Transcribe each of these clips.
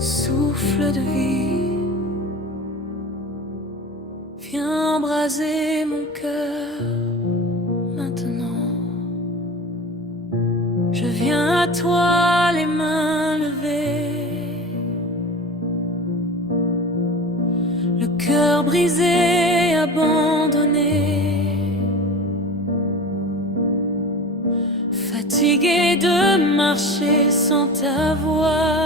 Souffle de vie, viens embraser mon cœur maintenant. Je viens à toi les mains levées, le cœur brisé, abandonné, fatigué de marcher sans ta voix.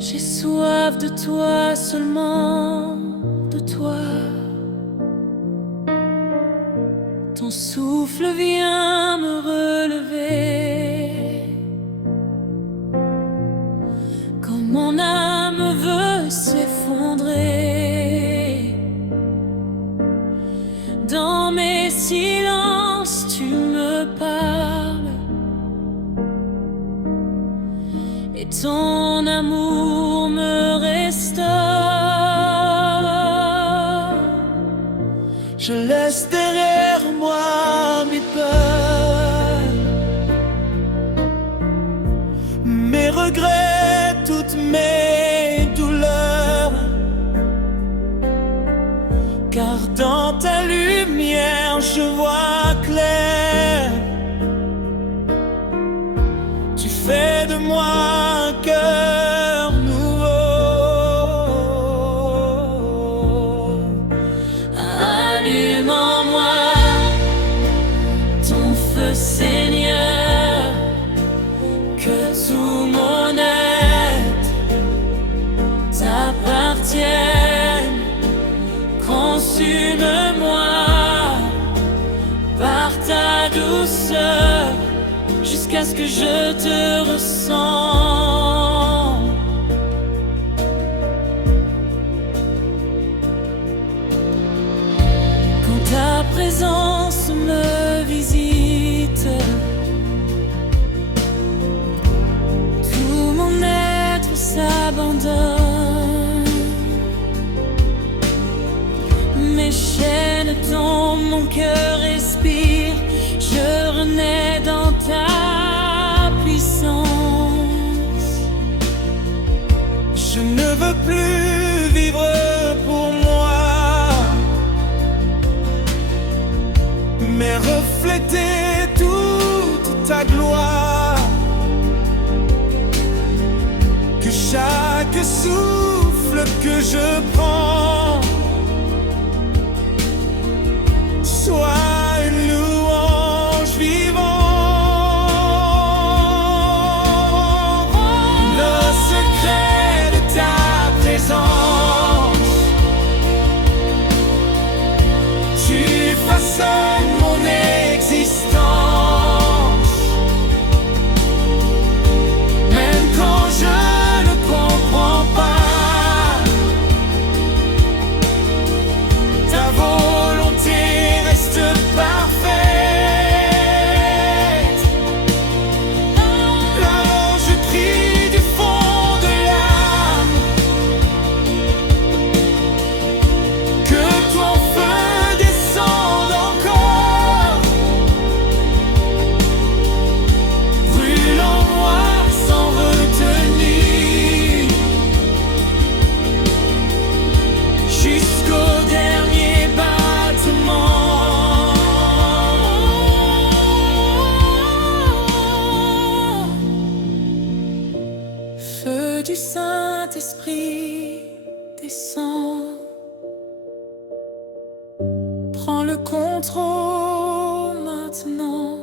J'ai soif de toi, seulement de toi. Ton souffle vient me relever. Quand mon âme veut s'effondrer, dans mes silences tu me parles, et ton amour me restaure. Je laisse derrière moi mes peurs, mes regrets, toutes mes douleurs, car dans ta lumière je vois clair. Tu fais de moi un cœur nouveau. Allume en moi ton feu, Seigneur, que tout mon être t'appartienne. Consume-moi par ta douceur, jusqu'à ce que je te ressens. Quand ta présence me visite, tout mon être s'abandonne. Mes chaînes tombent, mon cœur respire, je renais dans ta puissance. Je ne veux plus vivre pour moi, mais refléter toute ta gloire. Que chaque souffle que je prends soit une louange vivante. Le secret de ta présence, tu façonnes mon existence. Même quand je ne comprends pas, ta volonté reste parfaite. Alors je crie du fond de l'âme, que ton feu descende encore, brûle en moi sans retenue, jusqu'au dernier battement. Feu du Saint-Esprit, descend, prends le contrôle maintenant.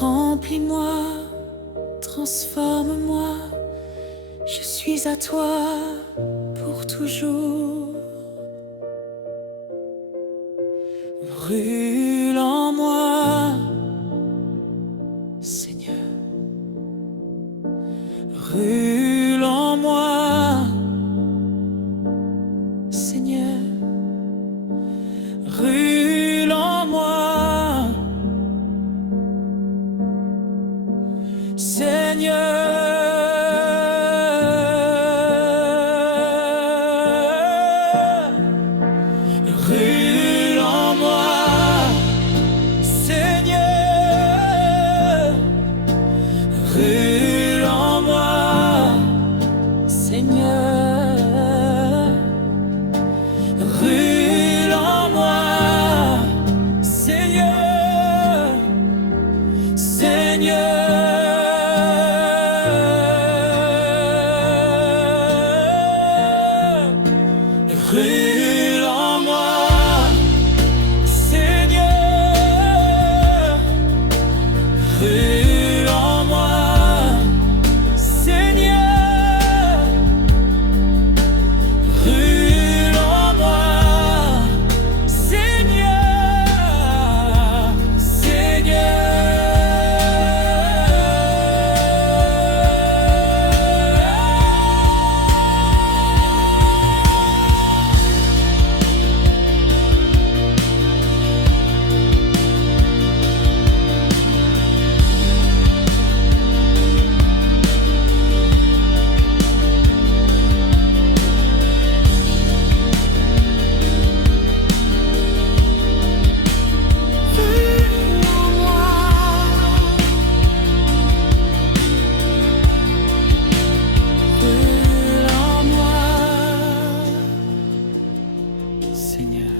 Remplis-moi, transforme-moi, je suis à toi pour toujours. Brûle en moi, Seigneur. Brûle en moi, Seigneur. Brûle en moi, Seigneur. Brûle en moi, Seigneur. Seigneur, brûle en moi, Seigneur, brûle en moi, Seigneur, brûle en moi, Seigneur,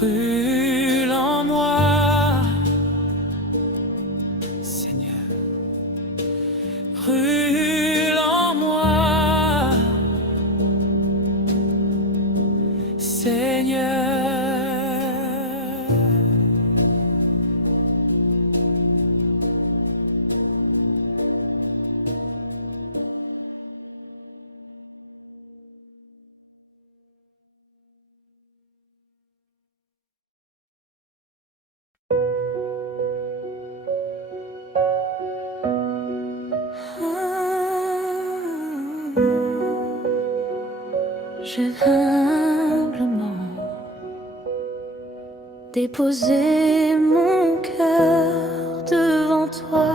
brûle en moi, Seigneur, brûle en moi, Seigneur. Je veux humblement déposer mon cœur devant toi.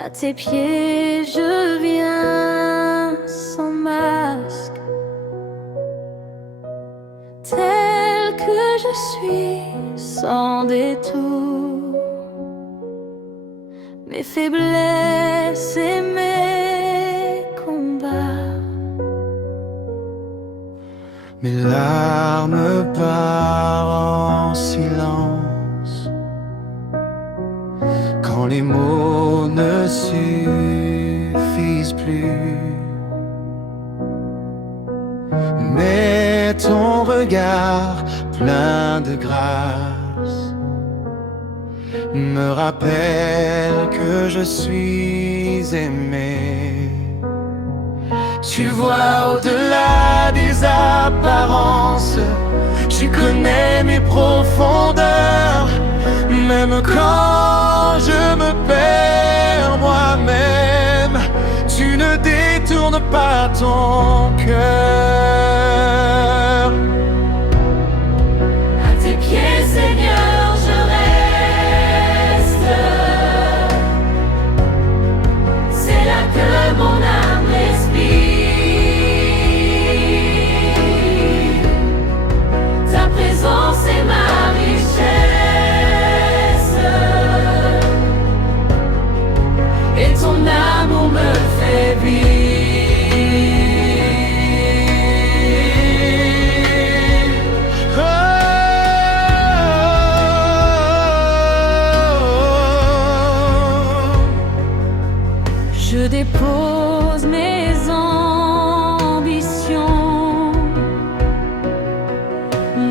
À tes pieds je viens sans masque, tel que je suis, sans détour. Mes faiblesses et mes combats, mes larmes partent en silence quand les mots ne suffisent plus. Mais ton regard plein de grâce me rappelle que je suis aimé. Tu vois au-delà des apparences, tu connais mes profondeurs. Même quand je me perds moi-même, tu ne détournes pas ton cœur. à tes pieds Seigneur je reste. C'est là que mon âme respire. Ta présence est ma richesse, et ton amour me fait vivre. Je dépose mes ambitions,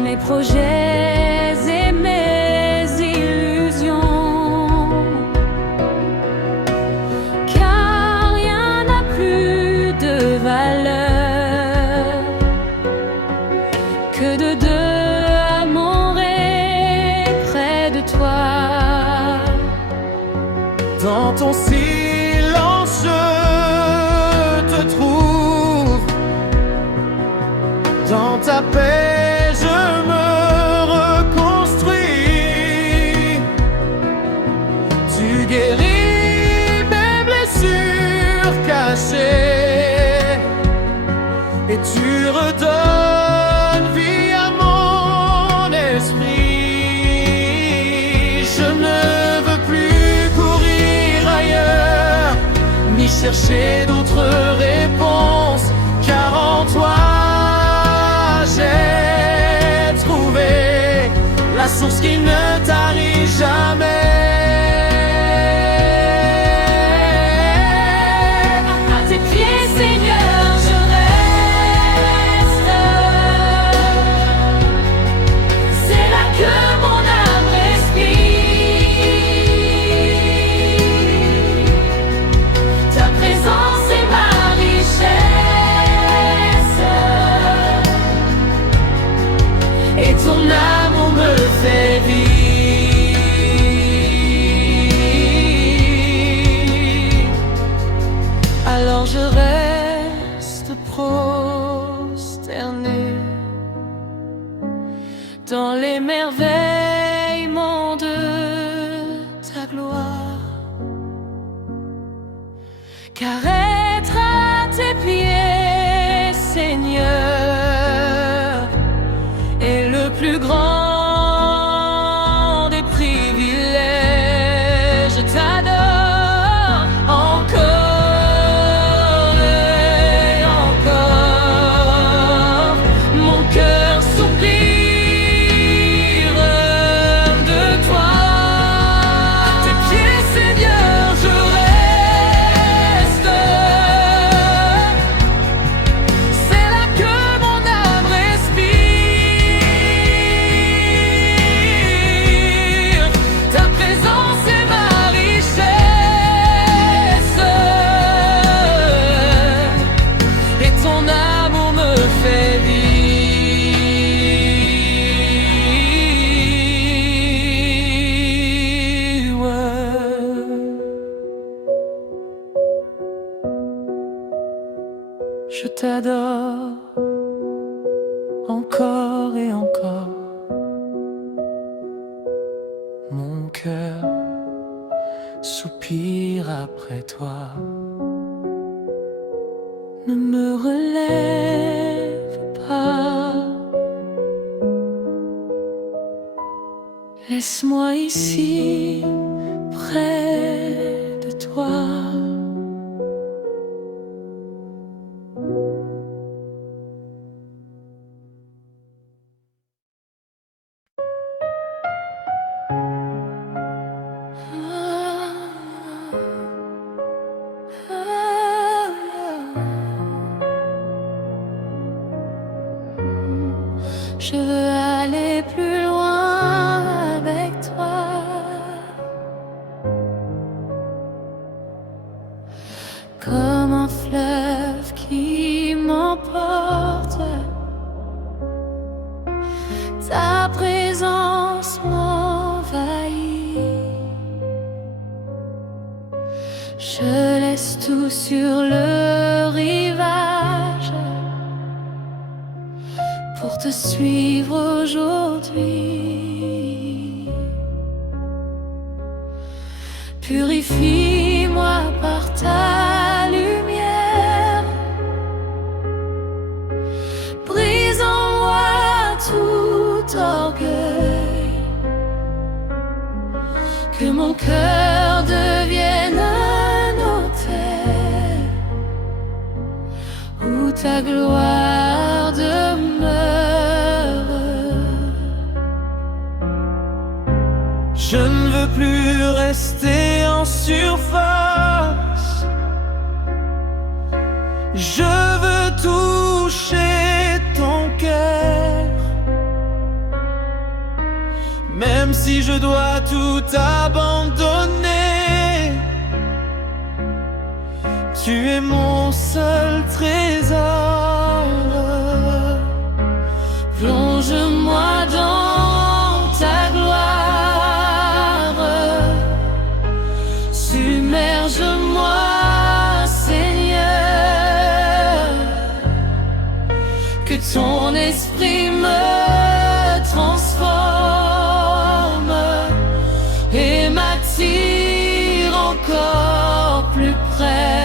mes projets et mes illusions, car rien n'a plus de valeur que de deux amoureux près de toi. Dans ton silence je te trouve, dans ta paix je me reconstruis. Tu guéris mes blessures cachées et tu redonnes vie à mon esprit. Je ne veux plus courir ailleurs, ni chercher d'autres réponses, car en toi j'ai trouvé la source qui ne tarit jamais. À tes pieds, Seigneur, je reste. C'est là que mon âme respire. Ta présence est ma richesse, et ton amour me fait vivre. Alors je reste prosterné dans l'émerveillement de ta gloire, car être à tes pieds, Seigneur, est le plus grand des privilèges. Je t'adore encore et encore. Mon cœur soupire de toi. À tes pieds, Seigneur, je reste. C'est là que mon âme respire. Ta présence est ma richesse, et ton amour me fait vivre. Je t'adore encore et encore. Mon cœur soupire après toi. Ne me relève pas. Laisse-moi ici, près de toi. Je veux aller plus loin avec toi. Comme un fleuve qui m'emporte, ta présence m'envahit. Je laisse tout sur le rivage pour te suivre aujourd'hui. Purifie-moi par ta lumière, brise en moi tout orgueil, que mon cœur devienne un autel où ta gloire demeure. Je ne veux plus rester en surface. Je veux toucher ton cœur, même si je dois tout abandonner. Tu es mon seul trésor. Plonge-moi dans ta gloire, submerge-moi, Seigneur, que ton esprit me transforme et m'attire encore plus près.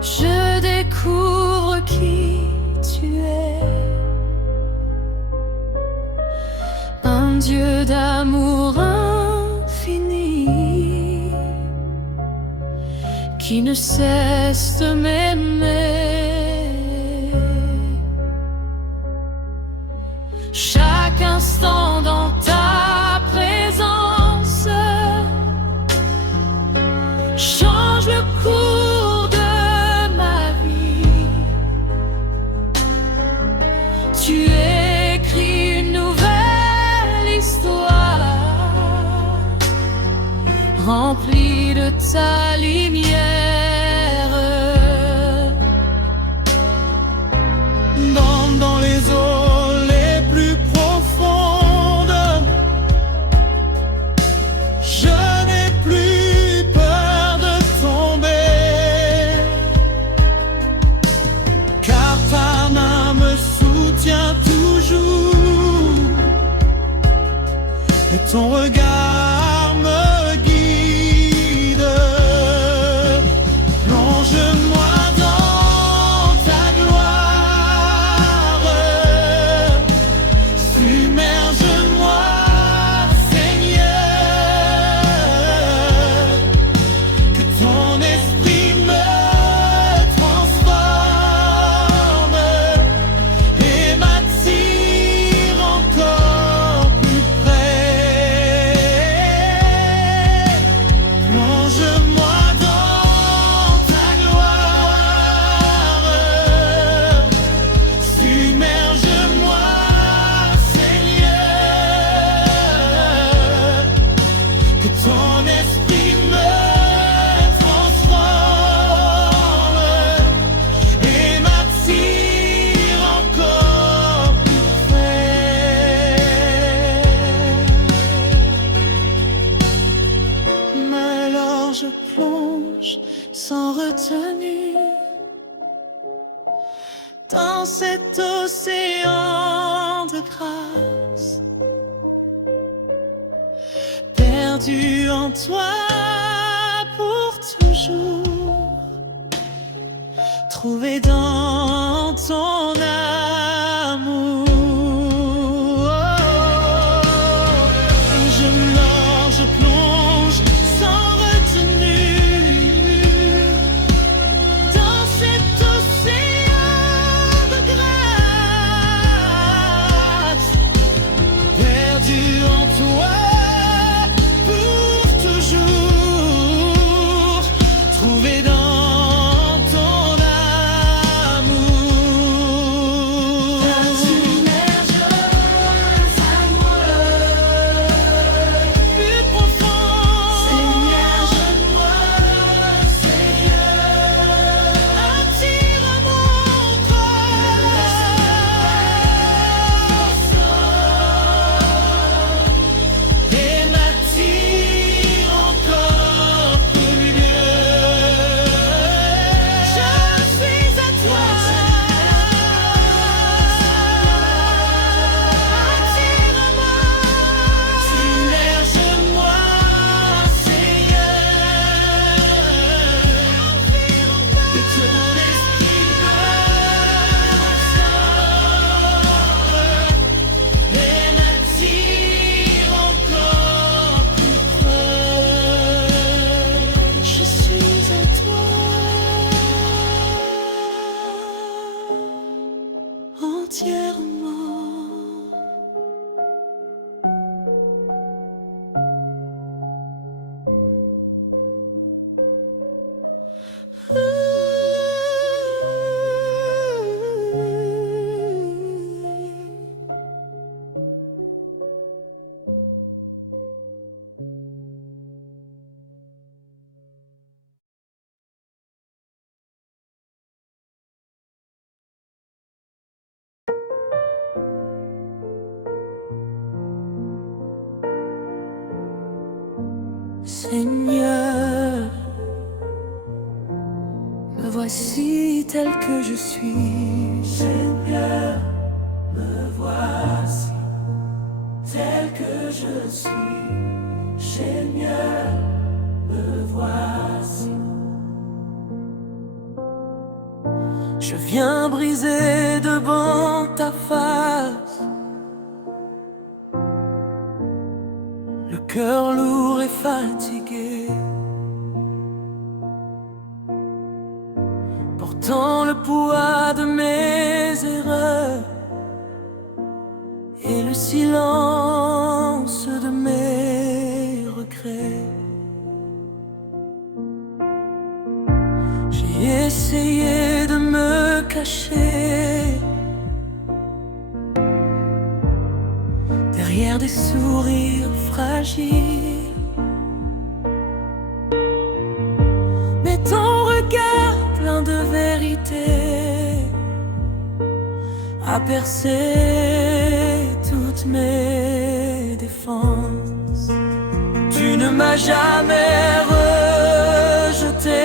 je découvre qui tu es. Un Dieu d'amour infini qui ne cesse de m'aimer. Chaque instant dans ta présence change le cours de ma vie. Tu écris une nouvelle histoire remplie de ta lumière. Dans les eaux les plus profondes, je n'ai plus peur de tomber, car ta main me soutient toujours et ton regard me guide. Plonge-moi dans ta gloire, submerge-moi, Seigneur, que ton esprit me transforme et m'attire encore plus près. Plonge-moi dans ta gloire, submerge-moi, Seigneur, que ton esprit me transforme et m'attire encore plus près. Mais alors je plonge sans retenue dans cet océan de grâce, perdu en toi pour toujours, trouvé dans ton amour. Je nage, je plonge sans retenue dans cet océan de grâce, perdu en toi pour toujours, trouvé dans ton amour. Plus profond, submerge-moi, Seigneur, attire mon corps et m'attire encore plus loin. Je suis à toi, attire-moi, submerge-moi, Seigneur, que ton esprit me transforme et m'attire encore plus près. Je suis à toi, entièrement. Seigneur, me voici tel que je suis. Seigneur, me voici tel que je suis. Seigneur, me voici. Je viens briser devant ta face, le cœur lourd et fatigué, portant le poids de mes erreurs et le silence de mes regrets. J'ai essayé de me cacher derrière des sourires fragiles, mais ton regard plein de vérité a percé toutes mes défenses. Tu ne m'as jamais rejeté,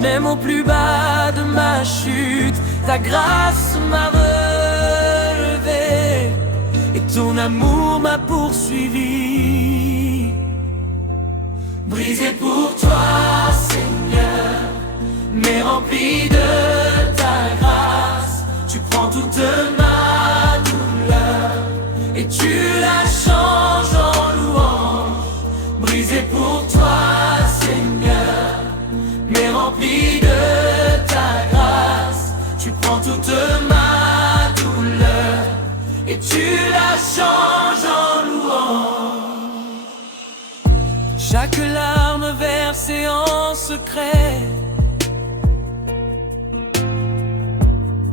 même au plus bas de ma chute. Ta grâce m'a relevé et ton amour m'a poursuivi. Brisé pour toi, Seigneur, mais rempli de ta grâce. Tu prends toute ma douleur et tu la changes en louange. Brisé pour toi, Seigneur, mais rempli de ta grâce. Tu prends toute ma douleur et tu la changes en louange. Chaque larme versée en secret,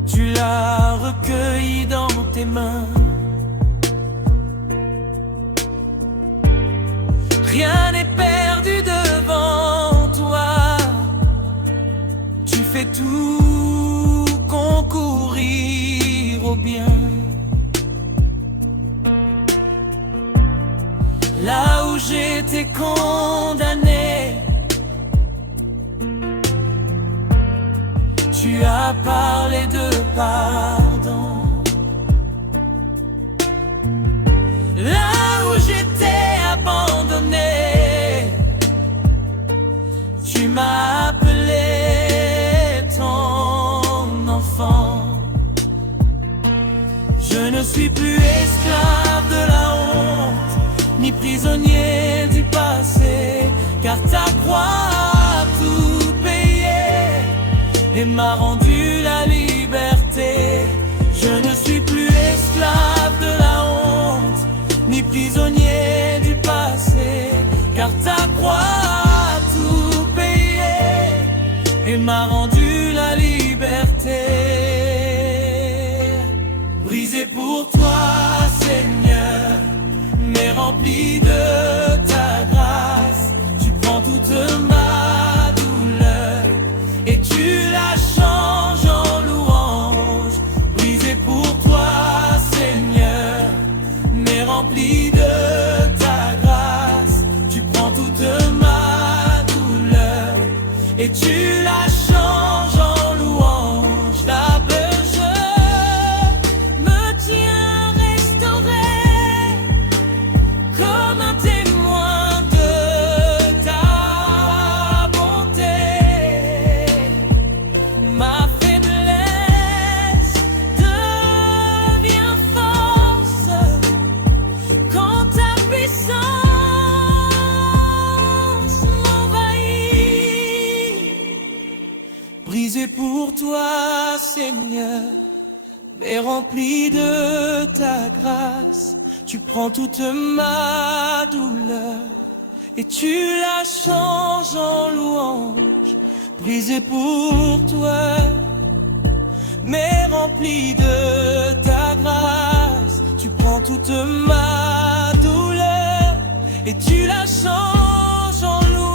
tu l'as recueillie dans tes mains. Rien n'est perdu devant toi. Tu fais tout concourir au bien. Là où j'étais condamné, tu as parlé de pardon. Là où j'étais abandonné, tu m'as appelé ton enfant. Je ne suis plus esclave de la honte, ni prisonnier du passé, car ta croix a tout payé et m'a rendu la liberté. Je ne suis plus esclave de la honte, ni prisonnier du passé, car ta croix a tout payé et m'a rendu la liberté. Brisé pour toi, Seigneur, mais rempli de ta grâce. Tu prends toute ma douleur et tu la changes en louange. Brisé pour toi, Seigneur, mais rempli de ta grâce. Tu prends toute ma douleur et tu la changes en louange. Ta je me tiens restauré comme un témoin de ta bonté. Ma faiblesse devient force quand ta puissance m'envahit. Brisé pour toi, Seigneur, mais rempli de ta grâce. Tu prends toute ma douleur et tu la changes en louange. Brisé pour toi, mais rempli de ta grâce. Tu prends toute ma douleur et tu la changes en louange.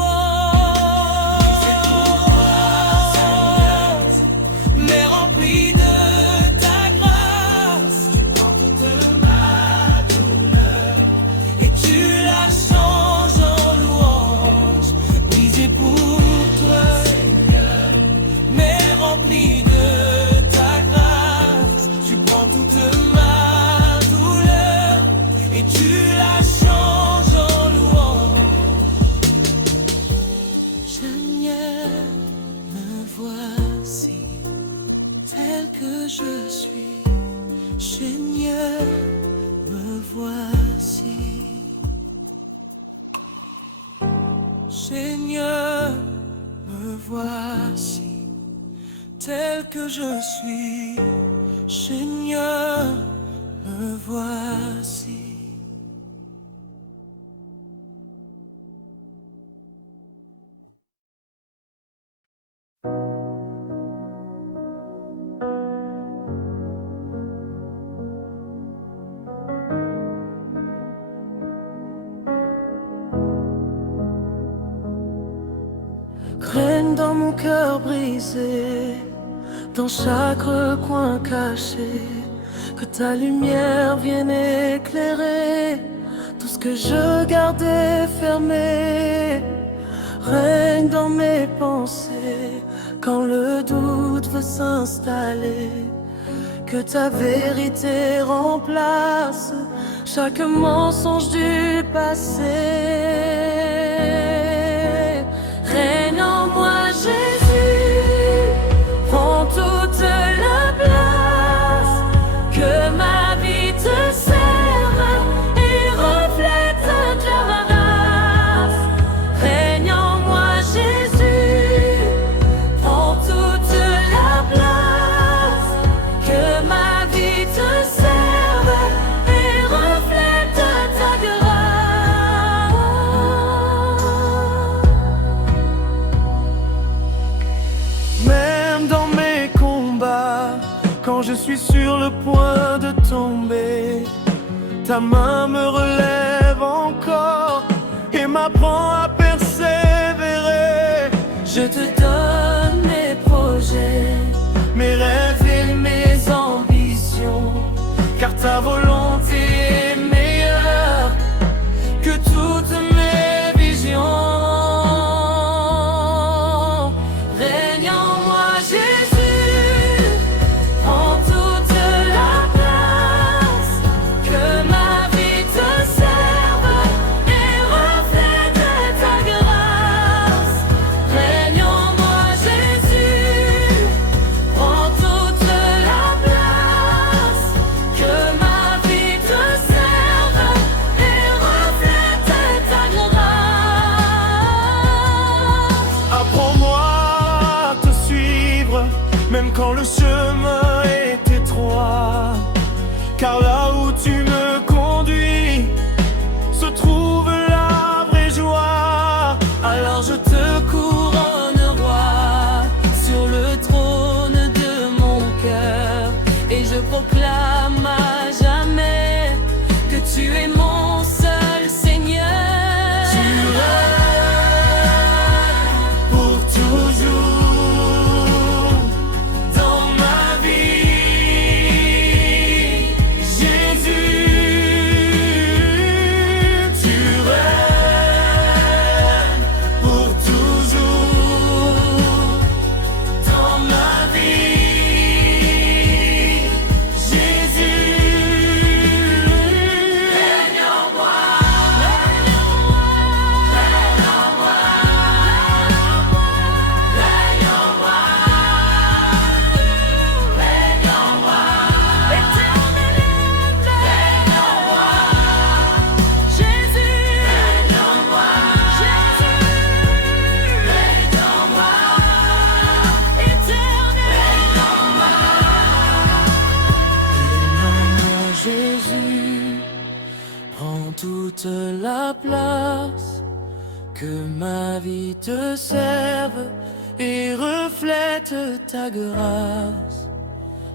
Mais rempli de ta grâce. Tu prends toute ma douleur et tu la changes en louange. Brisé pour toi, mais rempli de ta grâce. Tu prends toute ma douleur et tu la changes en louange. que je suis. Seigneur, me voici. Seigneur, me voici, tel que je suis. Seigneur, me voici. Règne dans mon cœur brisé, dans chaque recoin caché, que ta lumière vienne éclairer tout ce que je gardais fermé. Règne dans mes pensées quand le doute veut s'installer, que ta vérité remplace chaque mensonge du passé. Règne en moi, Jésus, prends toute la place, que ma vie te serve et reflète ta grâce. Règne en moi, Jésus, prends toute la place, que ma vie te serve et reflète ta grâce. Même dans mes combats, quand je suis sur le point de tomber, ta main me relève encore et m'apprend à persévérer. Je te donne mes projets, mes rêves et mes ambitions, car ta volonté est meilleure que toutes mes visions. Règne en moi, Jésus, prends toute la place, que ma vie te serve et reflète ta grâce. Règne en moi, Jésus, prends toute la place, que ma vie te serve et reflète ta grâce. Apprends-moi à te suivre, même quand le chemin est étroit, car là où tu me conduis se trouve la vraie joie. Alors je te couronne roi sur le trône de mon cœur, et je proclame à jamais que tu es mon seul Seigneur. Tu règnes pour toujours dans ma vie, Jésus. Tu règnes pour toujours dans ma vie, Jésus. Règne en moi, règne en moi, règne en moi, règne en moi, règne en moi, éternel, règne en moi, Jésus. Règne en moi, Jésus. Règne en moi, éternel, règne en moi. Règne en moi, Jésus, prends toute la place, que ma vie te serve et reflète ta grâce.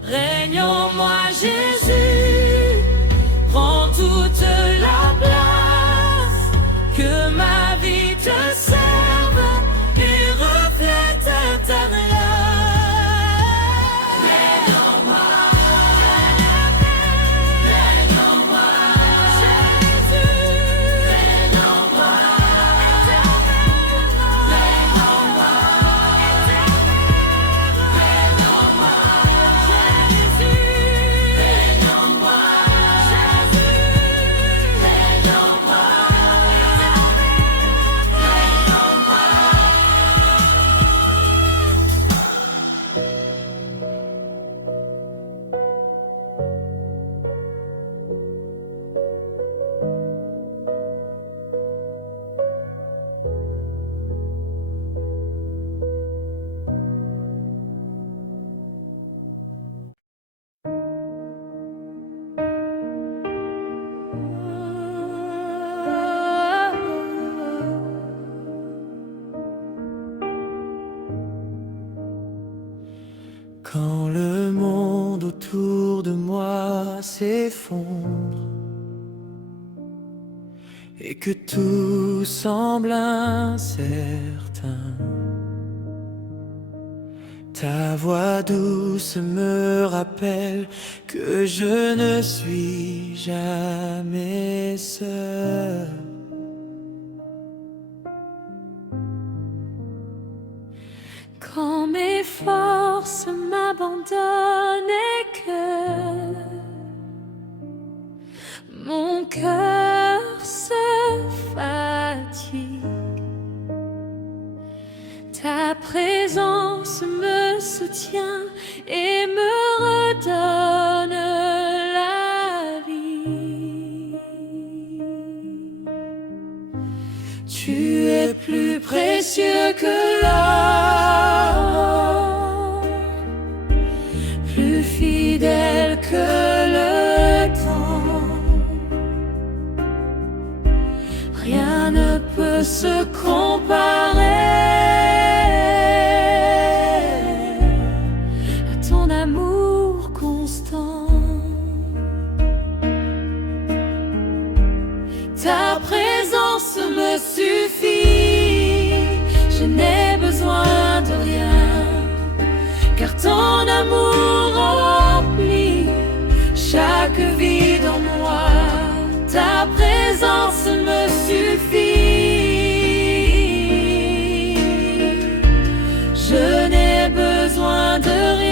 Règne en moi, Jésus, prends toute la place, que ma vie te serve et reflète ta grâce. Règne en moi, règne en moi, Jésus. Règne en moi, règne en moi, règne en moi, Jésus. Règne en moi, Jésus. Quand le monde autour de moi s'effondre et que tout semble incertain, ta voix douce me rappelle que je ne suis jamais seul. Quand mes forces m'abandonnent et que mon cœur se fatigue, ta présence me soutient et me redonne la vie. Tu es plus précieux que l'or, plus fidèle que le temps. Rien ne peut se comparer à ton amour constant. Ta présence me suffit, je n'ai besoin de rien, car ton amour remplit chaque vide en moi. Ta présence me suffit, je n'ai besoin de rien.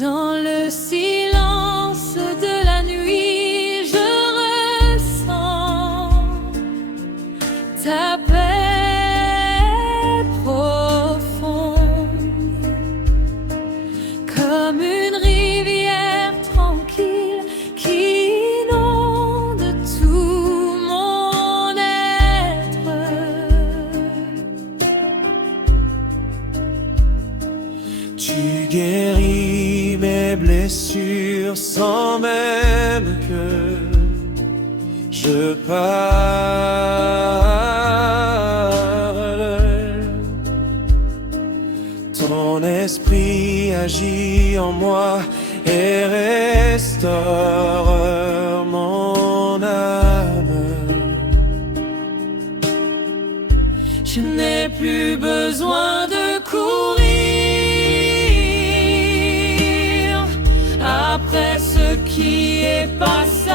Dans le silence de la nuit, je ressens ta paix profonde, comme une rivière tranquille qui inonde tout mon être. Tu guéris mes blessures sans même que je parle. Ton esprit agit en moi et restaure mon âme. Je n'ai plus besoin de courir après ce qui est passager,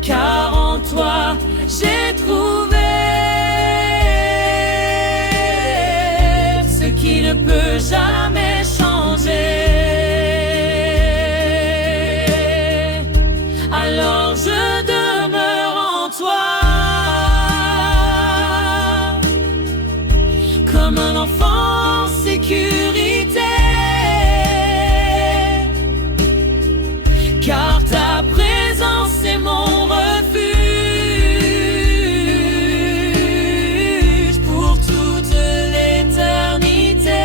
car en toi j'ai trouvé ce qui ne peut jamais changer. Alors je demeure en toi, comme un enfant en sécurité, car ta présence est mon refuge pour toute l'éternité.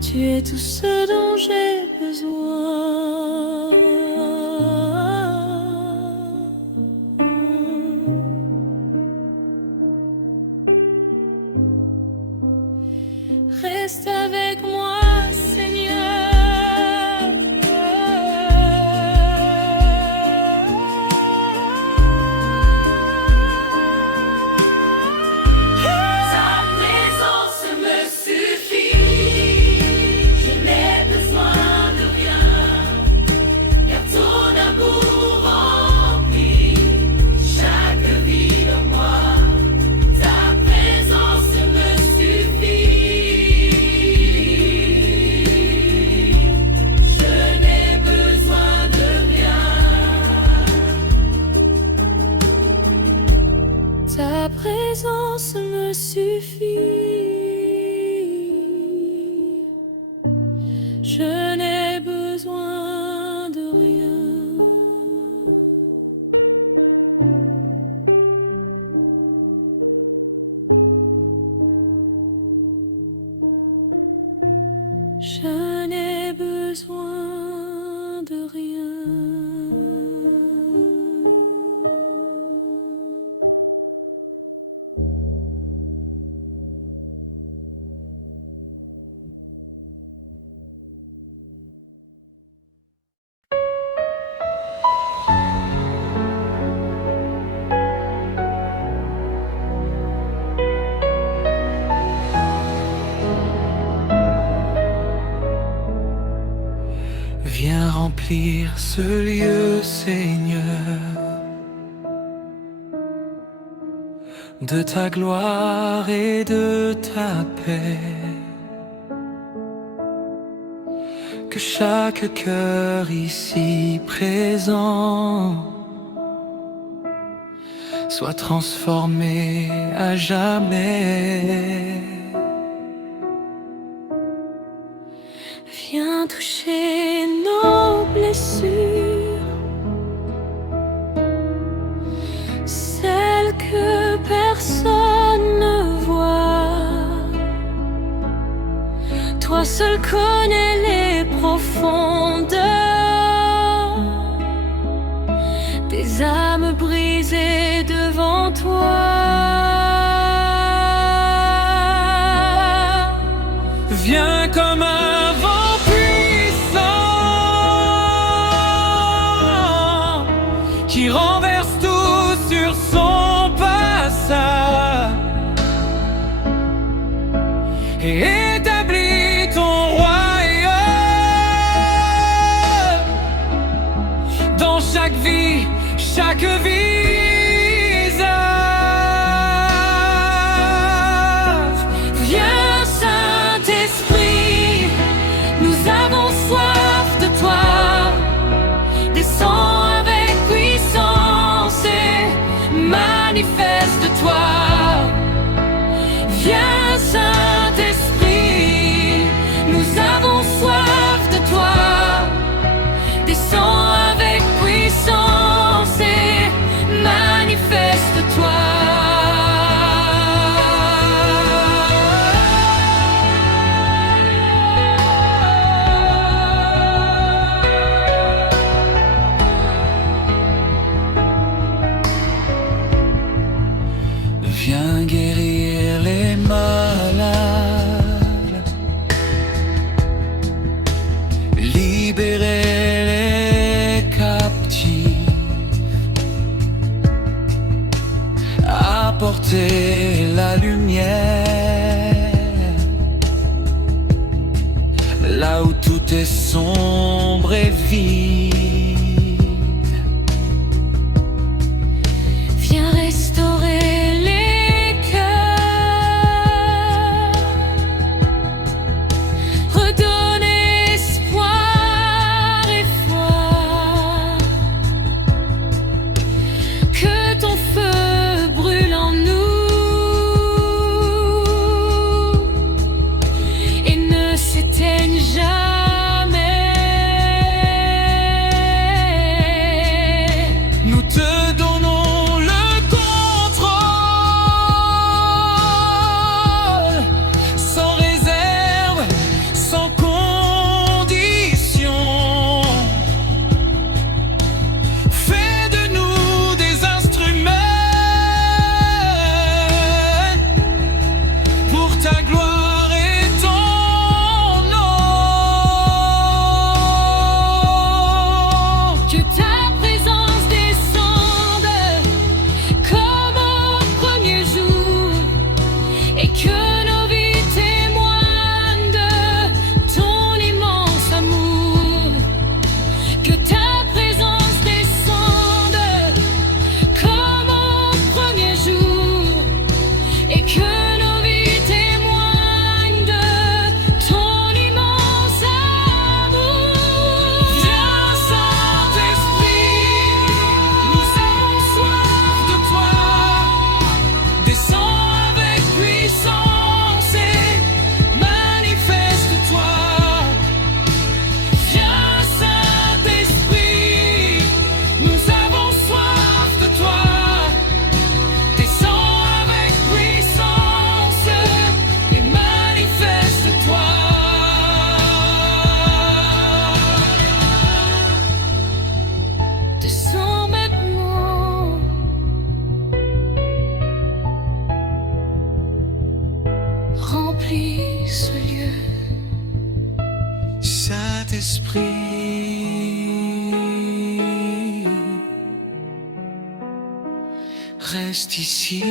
Tu es tout ce dont j'ai besoin. Reste avec moi, Seigneur. Ta présence me suffit, je n'ai besoin de rien, car ton amour remplit chaque vie de moi. Ta présence me suffit, je n'ai besoin de rien. Ta présence me suffit, je n'ai besoin de rien. Je n'ai besoin de rien. Viens remplir ce lieu, Seigneur, de ta gloire et de ta paix. Que chaque cœur ici présent soit transformé à jamais. Viens toucher nos blessures, celles que personne ne voit. Toi seul connais les profondeurs des âmes brisées devant toi. Viens comme un vent puissant qui renverse tout sur son passage et établit ton royaume dans chaque vie, chaque visage. Viens Saint-Esprit, nous avons soif de toi. Descends avec puissance et manifeste-toi. Viens Saint-Esprit, nous avons soif de toi. Descends avec puissance et manifeste-toi. Viens guérir les malades, libérer les captifs, apporter la lumière là où tout est sombre et vide. Viens restaurer les cœurs, redonner espoir et foi. Que ton feu brûle en nous et ne s'éteigne jamais. Saint-Esprit, reste ici.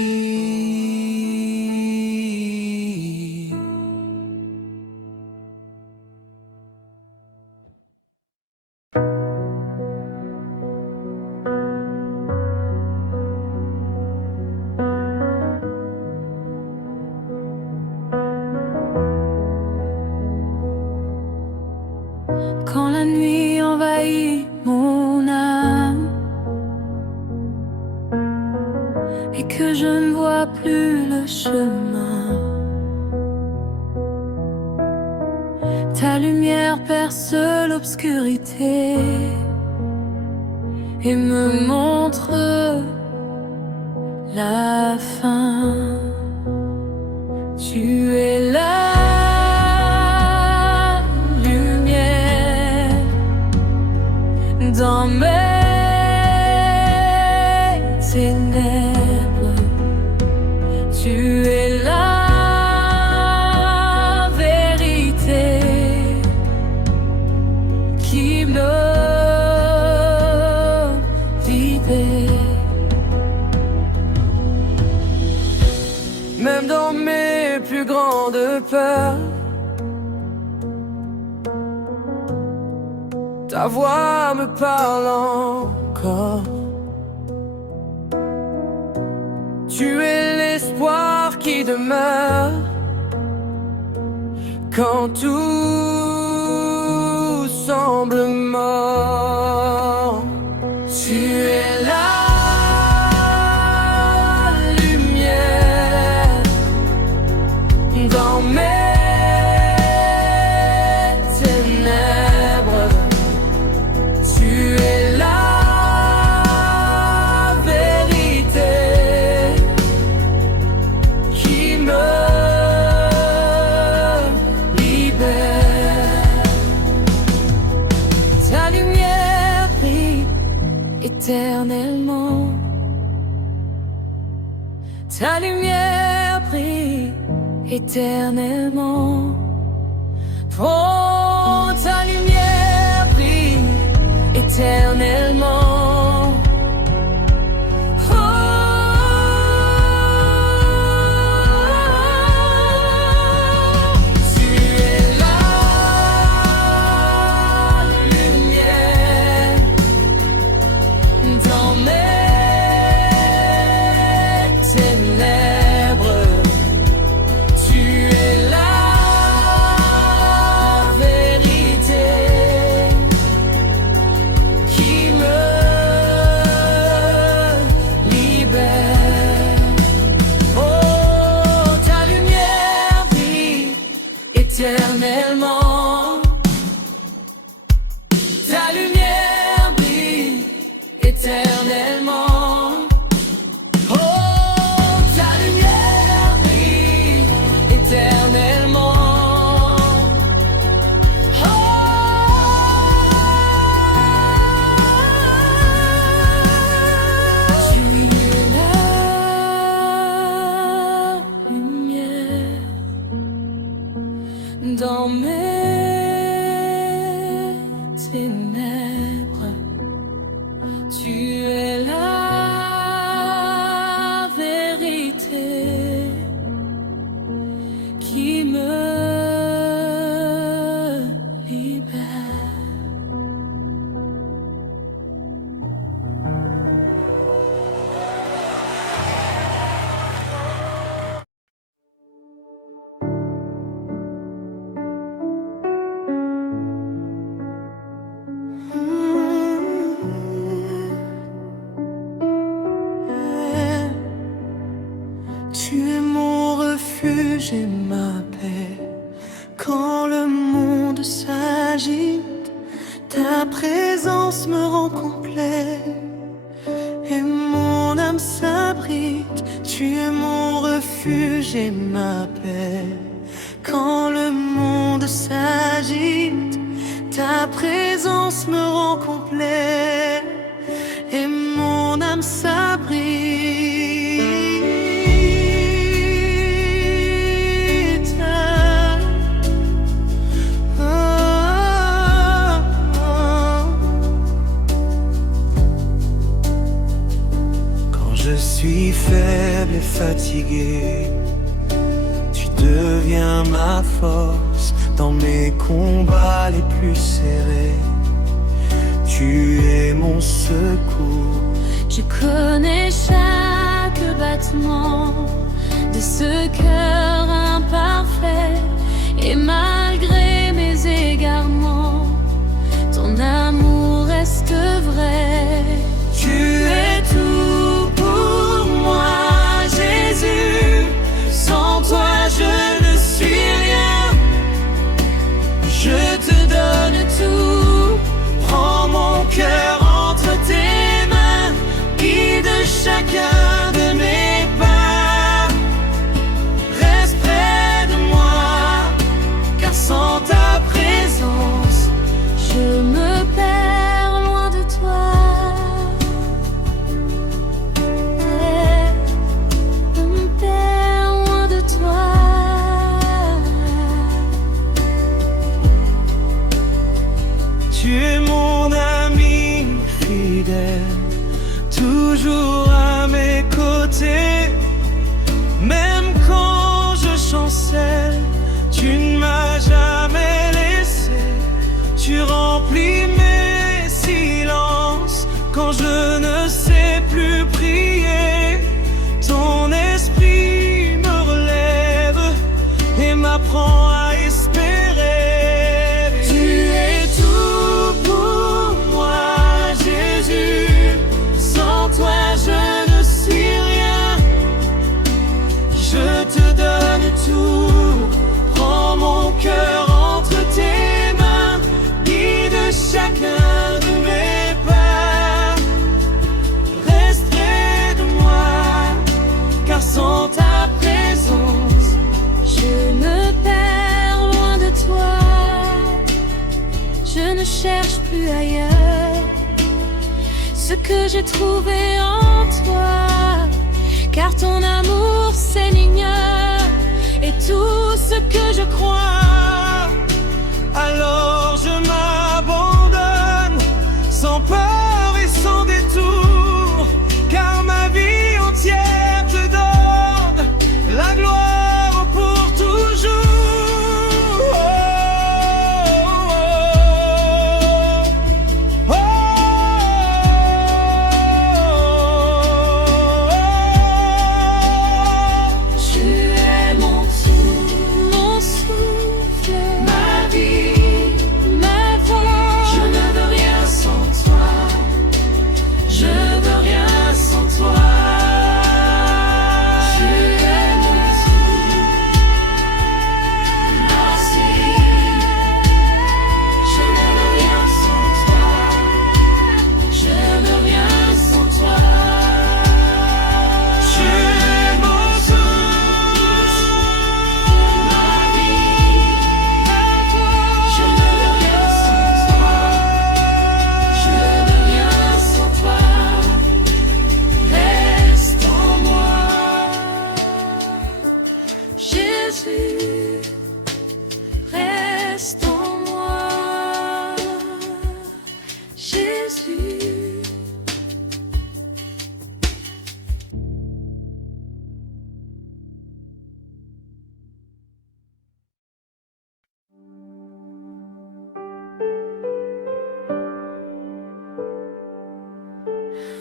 Quand la nuit envahit mon âme et que je ne vois plus le chemin, ta lumière perce l'obscurité et me montre la fin. Tu es là, dans mes ténèbres, tu es la vérité qui me libère. Même dans mes plus grandes peurs, ta voix me parle encore. Tu es l'espoir qui demeure quand tout semble mort. Tu es la lumière dans mes éternellement. Ta lumière brille éternellement. Oh, ta lumière brille éternellement. Oh, tu es la lumière dans mes ténèbres. Tu es la vérité qui me libère. Oh, ta lumière brille éternellement. Ta lumière brille éternellement. Oh, ta lumière brille éternellement. Oh, tu es la lumière dans mes ténèbres. Tu es la vérité qui me libère. Tu es mon refuge et ma paix. Quand le monde s'agite, ta présence me rend complet. Et mon âme s'abrite. Tu es mon refuge et ma paix. Quand le monde s'agite, ta présence me rend complet. Et mon âme s'abrite. faible et fatigué, tu deviens ma force dans mes combats les plus serrés. Tu es mon secours. Je connais chaque battement de ce cœur imparfait, et malgré mes égarements, ton amour reste vrai. Tu es tout pour moi, Jésus. Sans toi, je ne suis rien. Je te donne tout. Prends mon cœur entre tes mains. Guide chacun de mes pas. Reste près de moi, car sans ta présence, Je me perds loin de toi. Je me perds loin de toi. tu es mon ami fidèle, toujours à mes côtés. Même quand je chancelle, tu ne m'as jamais laissé. Tu remplis mes silences quand je ne sais plus prier. Ton esprit me relève et m'apprend à espérer. Tu es tout pour moi, Jésus. Sans toi, je ne suis rien. Je te donne tout. Prends mon cœur entre tes mains. Guide chacun de mes pas. Reste près de moi, car sans ta présence, Je me perds loin de toi. Je ne cherche plus ailleurs ce que j'ai trouvé en toi, car ton amour s'ignore et tout ce que je crois. alors je m'abandonne sans peur et sans détour, car ma vie entière te donne la gloire pour toujours. Oh, oh, oh, oh. Tu es mon souffle, Ma vie, ma voix. je ne veux rien sans toi. Je veux rien sans toi. Tu es mon tout. Merci. Je ne veux rien sans toi. Je veux rien sans toi. Tu es mon tout. Ma vie, je ne veux rien sans toi. Je veux rien sans toi. Reste en moi. Jésus, reste en moi. Jésus.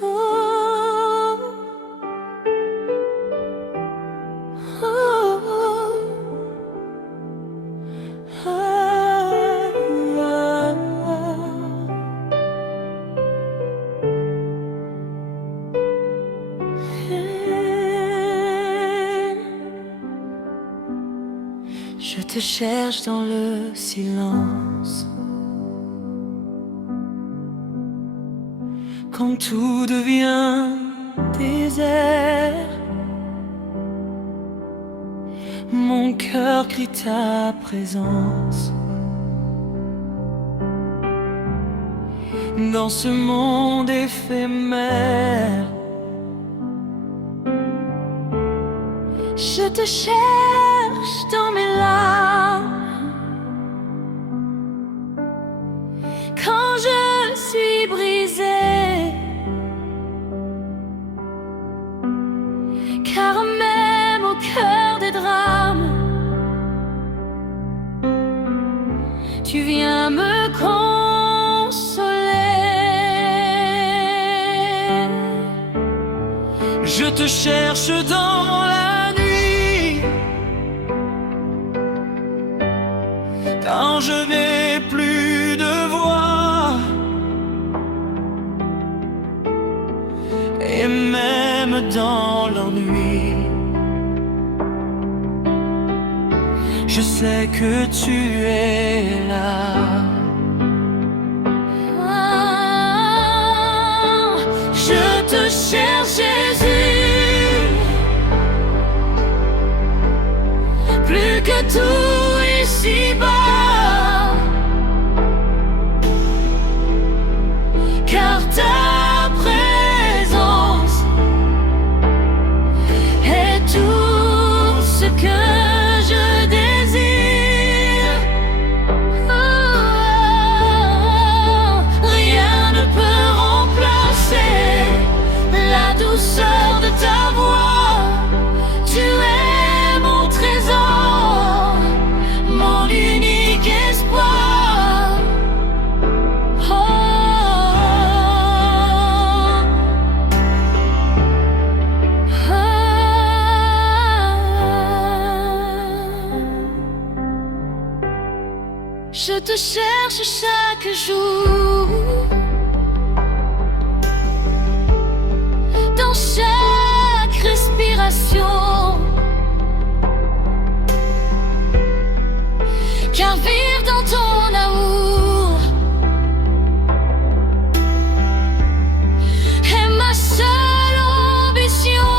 Oh, Je te cherche dans le silence, quand tout devient désert. Mon cœur crie ta présence. Dans ce monde éphémère, je te cherche dans mes larmes. Quand je suis brisée, Je te cherche dans la nuit, quand je n'ai plus de voix, et même dans l'ennui, je sais que tu es là. Je te cherche, Jésus, plus que tout ici-bas, car ta présence est tout ce que je désire. Rien ne peut remplacer la douceur de ta voix. Tu es mon trésor, mon unique espoir. Oh. Je te cherche chaque jour, dans chaque respiration, car vivre dans ton amour est ma seule ambition.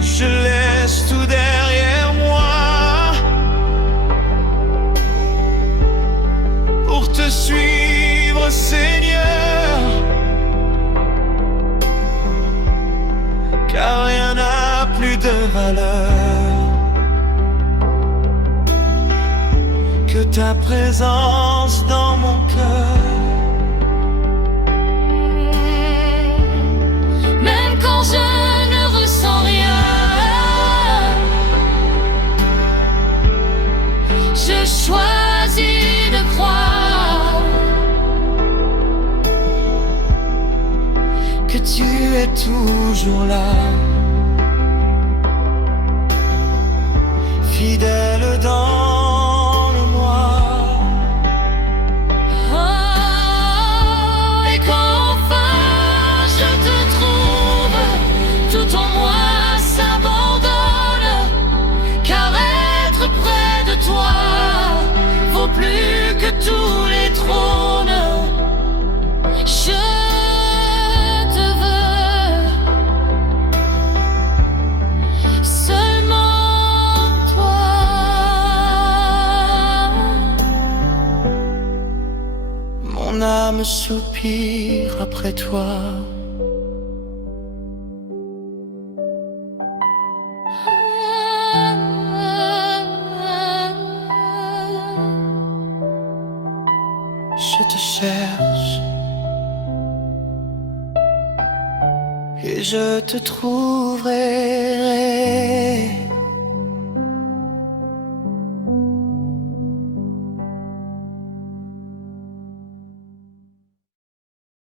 Je laisse tout derrière moi pour te suivre, Seigneur, car rien n'a plus de valeur que ta présence dans mon cœur. Même quand je ne ressens rien, je choisis de croire Que tu es toujours là, fidèle dans le noir. Oh, et quand enfin je te trouve, tout en moi s'abandonne, car être près de toi vaut plus que tous les trônes. Je te veux, seulement toi. Mon âme soupire après toi. Je te cherche et je te trouverai.